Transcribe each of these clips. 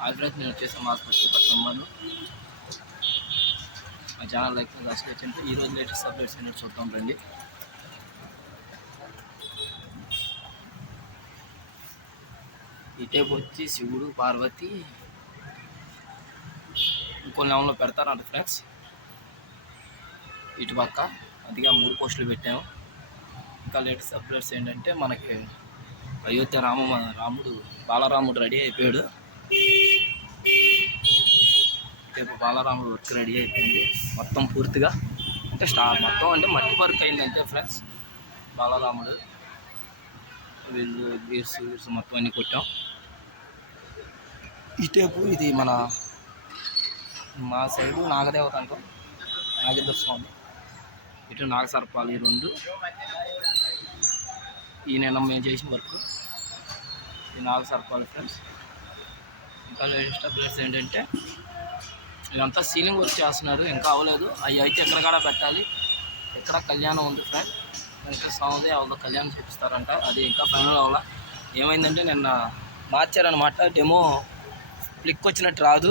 Hi friends, నేను వచ్చేసి mass Machilipatnam నెంబర్ను మా ఛానల్ లైక్ సబ్స్క్రైబ్ చేయండి. ఈరోజు లేటెస్ట్ అప్డేట్స్ ఏంటో చూద్దాం రండి. ఇటేపు వచ్చి శివుడు పార్వతి ఇంకో లెవెల్లో పెడతారంట ఫ్రెండ్స్. ఇటు పక్క అదిగా 3 పోస్టులు పెట్టాము. ఇంకా లేటెస్ట్ అప్డేట్స్ ఏంటంటే మనకి అయోధ్య రాముడు బాలరాముడు రెడీ అయిపోయాడు. రేపు బాలరాముడు వర్క్ రెడీ అయిపోయింది మొత్తం పూర్తిగా. అంటే మొత్తం అంటే మట్టి వర్క్ అయిందంటే ఫ్రెండ్స్. బాలరాముడు వీళ్ళు గీర్స్ మొత్తం అన్నీ కొట్టాం. ఇటేపు ఇది మా సైడు నాగదేవత అంటాం, నాగేంద్ర స్వామి. ఇటు నాగసర్పాలు ఈ 2. ఈ నిన్న మేము చేసిన వర్క్ ఈ నాగసర్పాలు ఫ్రెండ్స్. ఇంకా లేటెస్ట్ అప్డేట్స్ ఏంటంటే ఇదంతా సీలింగ్ వర్క్ చేస్తున్నారు, ఇంకా అవ్వలేదు. అవి అయితే ఎక్కడికాడ పెట్టాలి. ఎక్కడ కళ్యాణం ఉంది ఫ్రెండ్, ఇంకా స్వామిది ఎవరిదో కళ్యాణం చేపిస్తారంట. అది ఇంకా ఫైనల్ అవ్వాల. ఏమైందంటే నిన్న మార్చారనమాట. డెమో క్లిక్ వచ్చినట్టు రాదు,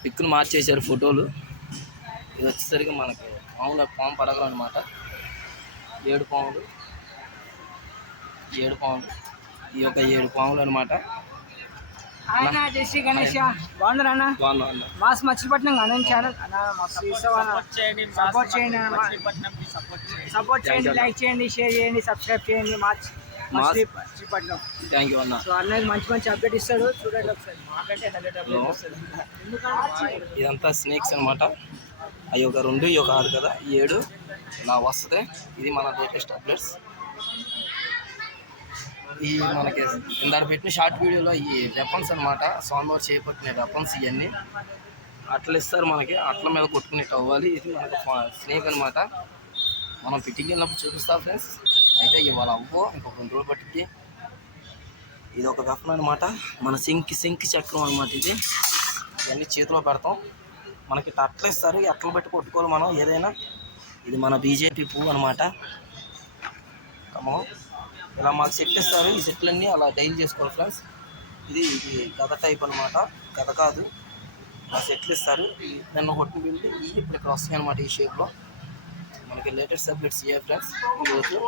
క్లిక్ను మార్చేశారు ఫోటోలు. ఇది వచ్చేసరికి మనకి మామూలుగా పాము పడగలు అనమాట. 7 పాములు ఈ యొక్క 7 పాములు అనమాట. జై శ్రీ గణేష్. బాగున్నారు అన్న? Mass Machilipatnam Ganesh channel support చేయండి, లైక్ చేయండి, షేర్ చేయండి, సబ్స్క్రైబ్ చేయండి. మచిలీపట్నం. థ్యాంక్ యూ అన్న. సో అన్నది మంచి అప్డేట్ ఇస్తాడు, చూడండి ఒకసారి. మాకంటే ఇదంతా స్నేక్స్ అనమాట. అవి ఒక 2 ఈ ఒక 6 కదా, 7 ఇలా వస్తుంది. ఇది మన లేటెస్ట్ అప్డేట్స్. ఈ మనకి ఇందాక పెట్టిన షార్ట్ వీడియోలో ఈ వెపన్స్ అనమాట, స్వామివారు చేపట్టిన వెపన్స్. ఇవన్నీ అట్లా ఇస్తారు మనకి, అట్ల మీద కొట్టుకునేట్టు అవ్వాలి. ఇది మనకి స్నేక్ అనమాట. మనం ఫిట్టింగ్ వెళ్ళినప్పుడు చూపిస్తాం ఫ్రెండ్స్. అయితే ఇవాళ అవ్వో ఇంకొక 2 రోజులు పట్టింది. ఇది ఒక వెపన్ అనమాట, మన సింకి చక్రం అనమాట. ఇది ఇవన్నీ చేతిలో పెడతాం. మనకి అట్ల ఇస్తారు, అట్ల పెట్టి కొట్టుకోవాలి మనం ఏదైనా. ఇది మన బీజేపీ పువ్వు అనమాట. ఇలా మాకు సెట్ ఇస్తారు. ఈ సెట్లన్నీ అలా డైల్ చేసుకోవాలి ఫ్రెండ్స్. ఇది గద టైప్ అనమాట, గద కాదు. ఆ సెట్లు ఇస్తారు. దాన్ని కొట్టుకు వెళ్తే ఇప్పుడు ఇక్కడ వస్తాయి అనమాట ఈ షేప్లో. మనకి లేటెస్ట్ అప్డేట్స్ ఇయ్యాయి ఫ్రెండ్స్ ఈరోజు.